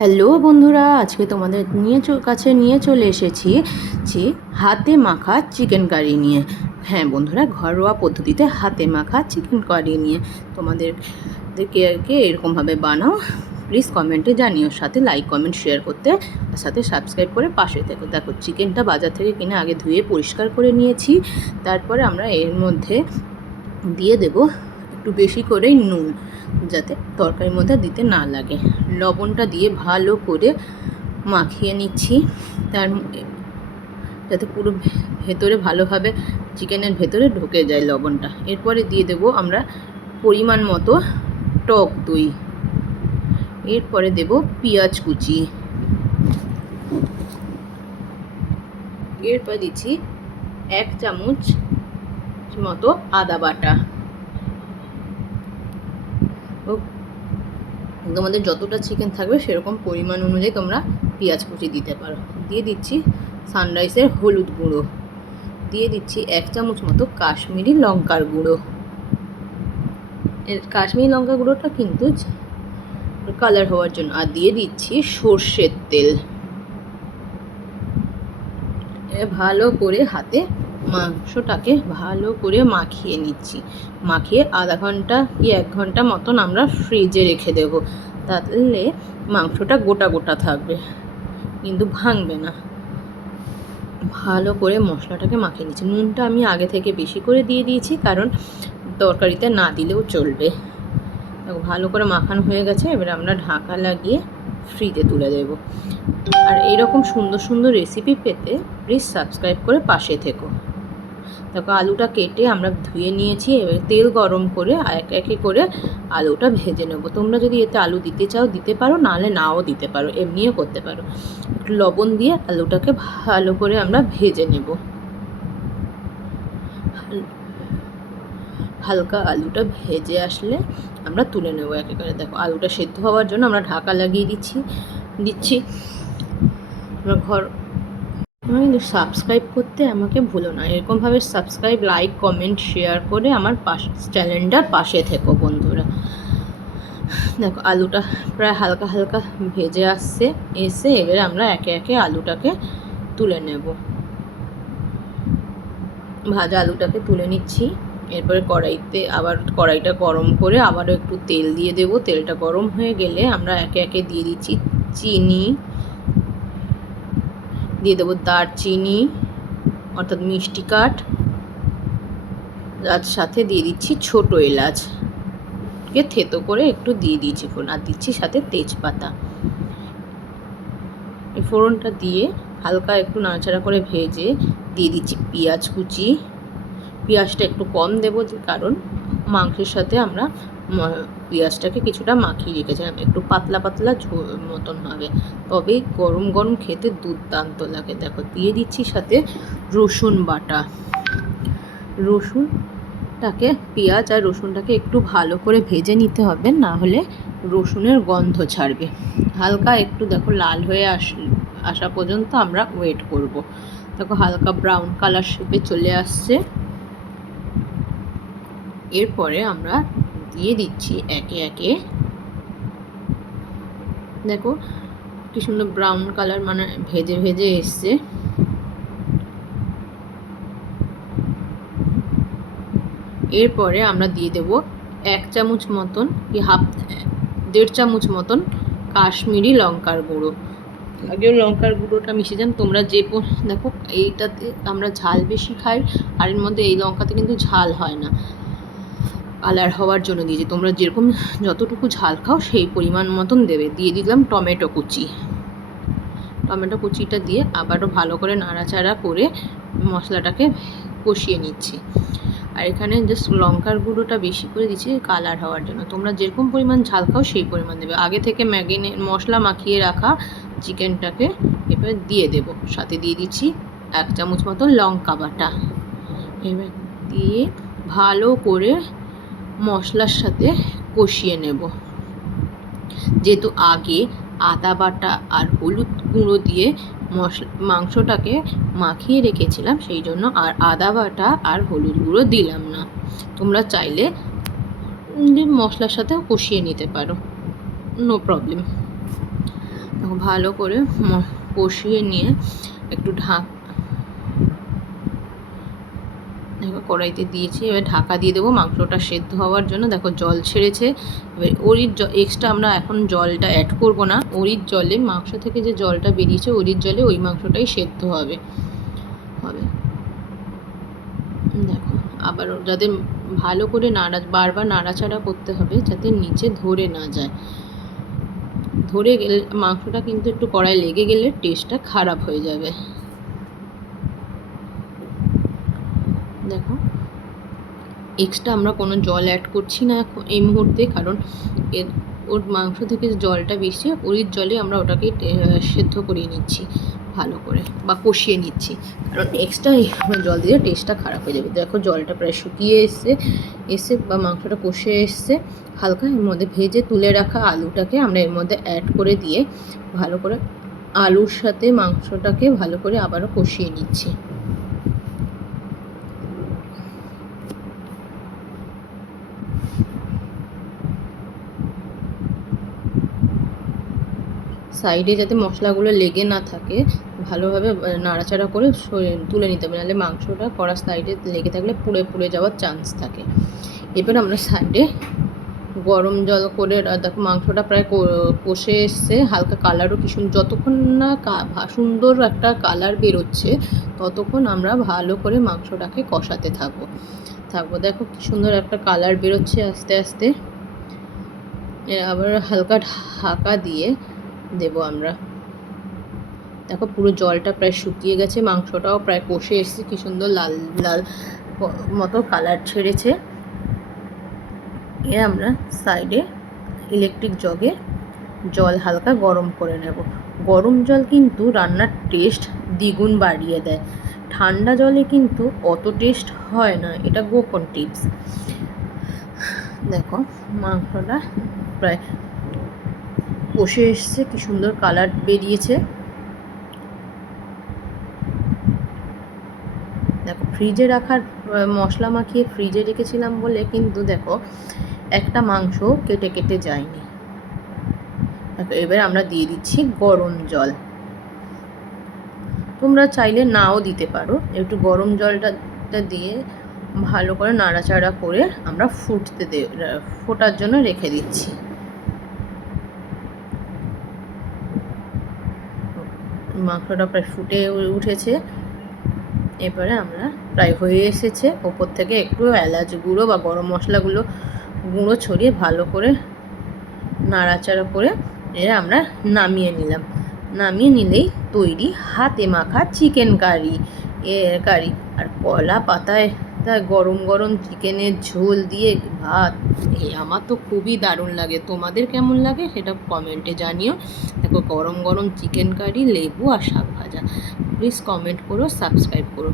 Hello বন্ধুরা, আজকে তোমাদের নিয়ে কাছে নিয়ে চলে এসেছি যে হাতে মাখা চিকেন কারি নিয়ে। হ্যাঁ বন্ধুরা, ঘরোয়া পদ্ধতিতে হাতে মাখা চিকেন কারি নিয়ে। তোমাদের কে এরকমভাবে বানাও। প্লিজ কমেন্টে জানিও, সাথে লাইক কমেন্ট শেয়ার করতে। আর সাথে সাবস্ক্রাইব করে পাশে থেকো। দেখো চিকেনটা বাজার থেকে কিনে আগে ধুয়ে পরিষ্কার করে নিয়েছি। তারপরে আমরা এর মধ্যে দিয়ে দেব একটু বেশি করেই নুন। যাতে তরকারির মধ্যে দিতে না লাগে। লবণটা দিয়ে ভালো করে মাখিয়ে নিচ্ছি। তার যাতে পুরো ভেতরে ভালোভাবে চিকেনের ভেতরে ঢুকে যায় লবণটা। এরপরে দিয়ে দেব আমরা পরিমাণ মতো টক দই। এরপরে দেব পেঁয়াজ কুচি। এরপর দিচ্ছি এক চামচ মতো আদা বাটা। তোমাদের যতটা চিকেন থাকবে সেরকম পরিমাণ অনুযায়ী তোমরা পেঁয়াজ কুচি দিতে পারো। দিয়ে দিচ্ছি সানরাইসের হলুদ গুঁড়ো। দিয়ে দিচ্ছি এক চামচ মতো কাশ্মীরি লঙ্কার গুঁড়ো। এর কাশ্মীরি লঙ্কা গুঁড়োটা কিন্তু কালার হওয়ার জন্য। আর দিয়ে দিচ্ছি সর্ষের তেল। ভালো করে হাতে মাংসটাকে ভালো করে মাখিয়ে নিচ্ছি। মাখিয়ে আধা ঘণ্টা কি এক ঘণ্টা মতন আমরা ফ্রিজে রেখে দেব। তাহলে মাংসটা গোটা গোটা থাকবে, কিন্তু ভাঙবে না। ভালো করে মশলাটাকে মাখিয়ে নিচ্ছি। নুনটা আমি আগে থেকে বেশি করে দিয়ে দিয়েছি, কারণ তরকারিতে না দিলেও চলবে। ভালো করে মাখানো হয়ে গেছে, এবার আমরা ঢাকা লাগিয়ে ফ্রিজে তুলে দেব। আর এইরকম সুন্দর সুন্দর রেসিপি পেতে প্লিজ সাবস্ক্রাইব করে পাশে থেকো। দেখো আলুটা কেটে আমরা ধুয়ে নিয়েছি, এবার তেল গরম করে এক একে করে আলুটা ভেজে নেব। তোমরা যদি এতে আলু দিতে চাও, দিতে পারো, নাহলে নাও দিতে পারো, এমনিও করতে পারো। লবণ দিয়ে আলুটাকে ভালো করে আমরা ভেজে নেব। হালকা আলুটা ভেজে আসলে আমরা তুলে নেব একে করে। দেখো আলুটা সেদ্ধ হওয়ার জন্য আমরা ঢাকা লাগিয়ে দিচ্ছি দিচ্ছি। আমরা ঘর কিন্তু সাবস্ক্রাইব করতে আমাকে ভুলো না। এরকমভাবে সাবস্ক্রাইব লাইক কমেন্ট শেয়ার করে আমার পাশ চ্যানেলটার পাশে থেকো বন্ধুরা। দেখো, আলুটা প্রায় হালকা হালকা ভেজে আসছে। এসে এবারে আমরা একে একে আলুটাকে তুলে নেব। ভাজা আলুটাকে তুলে নিচ্ছি। এরপরে কড়াইতে আবার কড়াইটা গরম করে আবারও একটু তেল দিয়ে দেব। তেলটা গরম হয়ে গেলে আমরা একে একে দিয়ে দিচ্ছি চিনি দিয়ে দেবো দারচিনি, অর্থাৎ মিষ্টি কাঠ। তার সাথে দিয়ে দিচ্ছি ছোট এলাচ। কে থেতো করে একটু দিয়ে দিয়েছি ফোড়ন, আর দিচ্ছি সাথে তেজপাতা। এই ফোড়নটা দিয়ে হালকা একটু নাড়াচাড়া করে ভেজে দিয়ে দিচ্ছি পেঁয়াজ কুচি। পেঁয়াজটা একটু কম দেবো, কারণ মাংসের সাথে আমরা পেঁয়াজটাকে কিছুটা মাখিয়ে রেখেছিলাম। একটু পাতলা পাতলা মতন হবে। তবে গরম গরম খেতে দুর্দান্ত লাগে। দেখো, দিয়ে দিচ্ছি সাথে রসুন বাটা। রসুনটাকে, পেঁয়াজ আর রসুনটাকে একটু ভালো করে ভেজে নিতে হবে, না হলে রসুনের গন্ধ ছাড়বে। হালকা একটু দেখো, লাল হয়ে আস, আসা পর্যন্ত আমরা ওয়েট করব। দেখো, হালকা ব্রাউন কালার শেপে চলে আসছে। এরপরে আমরা দিয়ে দিচ্ছি একে একে। দেখো, কি সুন্দর ব্রাউন কালার মানে ভেজে ভেজে এসছে। এরপরে আমরা দিয়ে দেব এক চামচ মতন কি হাফ, দেড় চামচ মতন কাশ্মীরি লঙ্কার গুঁড়ো। আগেও লঙ্কার গুঁড়োটা মিশিয়ে যান তোমরা যে দেখো, এইটাতে আমরা ঝাল বেশি খাই, আর এর মধ্যে এই লঙ্কাতে কিন্তু ঝাল হয় না। কালার হওয়ার জন্য দিয়েছি। তোমরা যেরকম যতটুকু ঝাল খাও সেই পরিমাণ মতন দেবে। দিয়ে দিলাম টমেটো কুচি। টমেটো কুচিটা দিয়ে আবারও ভালো করে নাড়াচাড়া করে মশলাটাকে কষিয়ে নিচ্ছি। আর এখানে জাস্ট লঙ্কার গুঁড়োটা বেশি করে দিচ্ছি কালার হওয়ার জন্য। তোমরা যেরকম পরিমাণ ঝাল খাও সেই পরিমাণ দেবে। আগে থেকে ম্যাগিনে মশলা মাখিয়ে রাখা চিকেনটাকে এবার দিয়ে দেব। সাথে দিয়ে দিচ্ছি এক চামচ মতো লঙ্কা বাটা। এবার দিয়ে ভালো করে মশলার সাথে কষিয়ে নেব। যেহেতু আগে আদা বাটা আর হলুদ গুঁড়ো দিয়ে মশলা, মাংসটাকে মাখিয়ে রেখেছিলাম, সেই জন্য আর আদা বাটা আর হলুদ গুঁড়ো দিলাম না। তোমরা চাইলে মশলার সাথেও কষিয়ে নিতে পারো। নো প্রবলেম ভালো করে কষিয়ে নিয়ে একটু ঢাক দেখো কড়াইতে দিয়েছি, এবার ঢাকা দিয়ে দেবো মাংসটা সেদ্ধ হওয়ার জন্য। দেখো জল ছেড়েছে, এবার ওরির এক্সট্রা আমরা এখন জলটা অ্যাড করব না। ওরির জলে মাংস থেকে যে জলটা বেরিয়েছে, ওরির জলে ওই মাংসটাই সেদ্ধ হবে। হবে। দেখো, আবার যাতে ভালো করে নাড়া, বারবার নাড়াচাড়া করতে হবে, যাতে নিচে ধরে না যায়। ধরে গেলে মাংসটা কিন্তু একটু কড়াই লেগে গেলে টেস্টটা খারাপ হয়ে যাবে দেখো এক্সট্রা আমরা কোনো জল অ্যাড করছি না এখন এই মুহূর্তে, কারণ এর, ওর মাংস থেকে জলটা বেশি ওরির জলে আমরা ওটাকে সেদ্ধ করিয়ে নিচ্ছি ভালো করে বা কষিয়ে নিচ্ছি। কারণ এক্সট্রা জল দিলে টেস্টটা খারাপ হয়ে যাবে। দেখো জলটা প্রায় শুকিয়ে এসছে, এসে বা মাংসটা কষে এসছে, হালকা এর মধ্যে ভেজে তুলে রাখা আলুটাকে আমরা এর মধ্যে অ্যাড করে দিয়ে ভালো করে আলুর সাথে মাংসটাকে ভালো করে আবারও কষিয়ে নিচ্ছি। সাইডে যাতে মশলাগুলো লেগে না থাকে, ভালোভাবে নাড়াচাড়া করে তুলে নিতে হবে। নাহলে মাংসটা কড়ার সাইডে লেগে থাকলে পুড়ে পুড়ে যাওয়ার চান্স থাকে। এবার আমরা সাইডে গরম জল করে দেখো মাংসটা প্রায় কষে এসছে। হালকা কালারও কি সুন্দর যতক্ষণ না সুন্দর একটা কালার বেরোচ্ছে, ততক্ষণ আমরা ভালো করে মাংসটাকে কষাতে থাকব। থাকব, দেখো কি সুন্দর একটা কালার বেরোচ্ছে আস্তে আস্তে। আবার হালকা ঢাকা দিয়ে দেবো আমরা। দেখো পুরো জলটা প্রায় শুকিয়ে গেছে, মাংসটাও প্রায় কষে এসেছে, কি সুন্দর লাল লাল মতো কালার ছেড়েছে। এ আমরা সাইডে ইলেকট্রিক জগে জল হালকা গরম করে নেব। গরম জল কিন্তু রান্নার টেস্ট দ্বিগুণ বাড়িয়ে দেয়। ঠান্ডা জলে কিন্তু অত টেস্ট হয় না, এটা গোপন টিপস দেখো মাংসটা প্রায় কষে এসছে, কি সুন্দর কালার বেরিয়েছে। দেখো ফ্রিজে রাখার মশলা মাখিয়ে ফ্রিজে রেখেছিলাম বলে কিন্তু দেখো, একটা মাংস কেটে কেটে যায়নি। দেখো, এবার আমরা দিয়ে দিচ্ছি গরম জল। তোমরা চাইলে নাও দিতে পারো। একটু গরম জলটা দিয়ে ভালো করে নাড়াচাড়া করে আমরা ফুটতে দে ফোটার জন্য রেখে দিচ্ছি। মাংসটা প্রায় ফুটে উঠেছে। এবারে আমরা প্রায় হয়ে এসেছে। ওপর থেকে একটু এলাচ গুঁড়ো বা গরম মশলাগুলো গুঁড়ো ছড়িয়ে ভালো করে নাড়াচাড়া করে এর আমরা নামিয়ে নিলাম। নামিয়ে নিলেই তৈরি হাতে মাখা চিকেন কারি। এ, কারি আর কলা পাতায় তা গরম গরম চিকেনের ঝোল দিয়ে ভাত, এই আমার তো খুবই দারুণ লাগে। তোমাদের কেমন লাগে সেটা কমেন্টে জানিও। দেখো, গরম গরম চিকেন কারি, লেবু আর শাক ভাজা। প্লিজ কমেন্ট করো সাবস্ক্রাইব করো।